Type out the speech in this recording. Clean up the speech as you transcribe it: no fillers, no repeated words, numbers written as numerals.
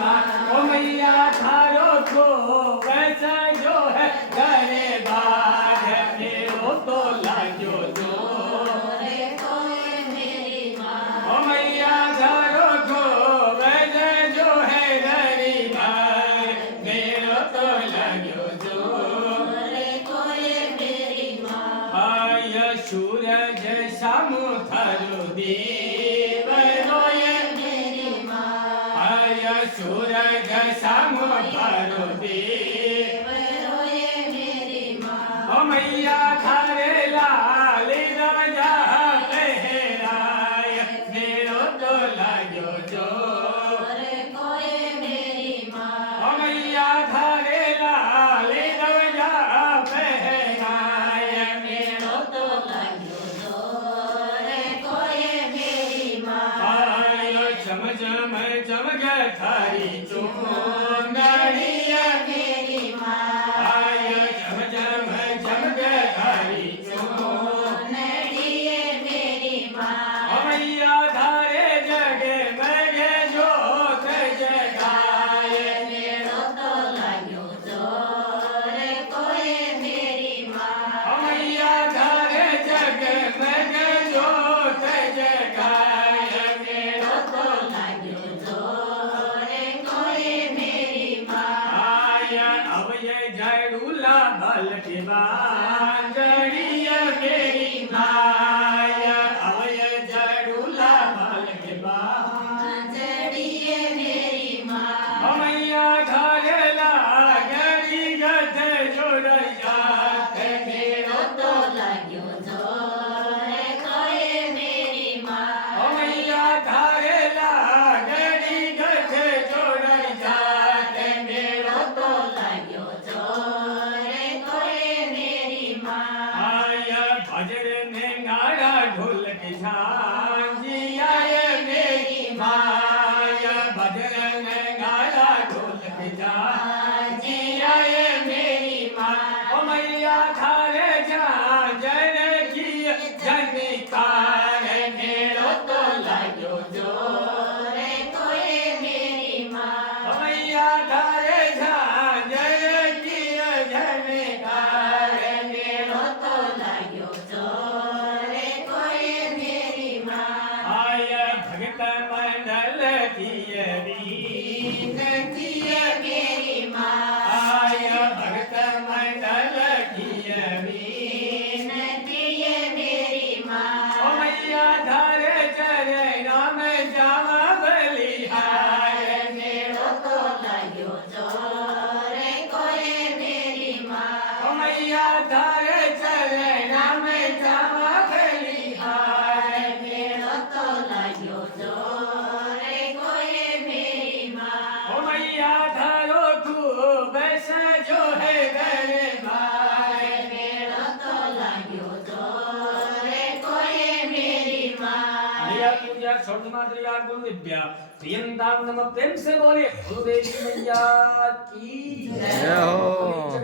माँ ओ मैया थारो को वैसा जो है करे बार मेरो तो लाग्यो जो ओ मैया थारो को वैसा जो है करे बार मेरो तो लाग्यो जो आय सूरज सामु थारो देव रोए आय सूरज सामु थारो देव ओ मैया थारे लाल राजा पहराय मेरो तो लाग्यो जो ओ मैया थारे लाल राजा पहराय मेरो तो आयो चम चम चमक थारी चुंदड़िया आयो चम चम चमक थारी ओ मैया थारे जग मग जोत जगाए ओ मैया थारे जग मग जोत जगाए मेरो तो आया अवय जड़ूला बल के बांगड़िया मेरी माया अवय जड़ूला बल के ओ मैया घरे लागरी गध जोड़ जात मेरो तो ओ मैया घरे लागरी गध जोड़ जात मेरो तो आया भजन में गाड़ा ढोलक झांझी आय मेरी माया भजन में गाड़ा ढोलक झांझी आय मेरी माँ ओ मैया थारे झांझर की झनकार मेरो तो लाग्यो जो ओ मैया थारे झांझर की झनकार मेरो आय भगत मंडल किय वीन किय आय भगत मंडल किय वीन ओ मैया धारे चरण में जावा बलिहार मेरो ओ मैया धारे चरण में जावा बलिहार ओ मैया धारो तू बस जो है दरबार लिया पूजा शब्द मात्रिया गुरु विद्या प्रियंताम नमः प्रेम से बोले गुरुदेव मैया की जय हो।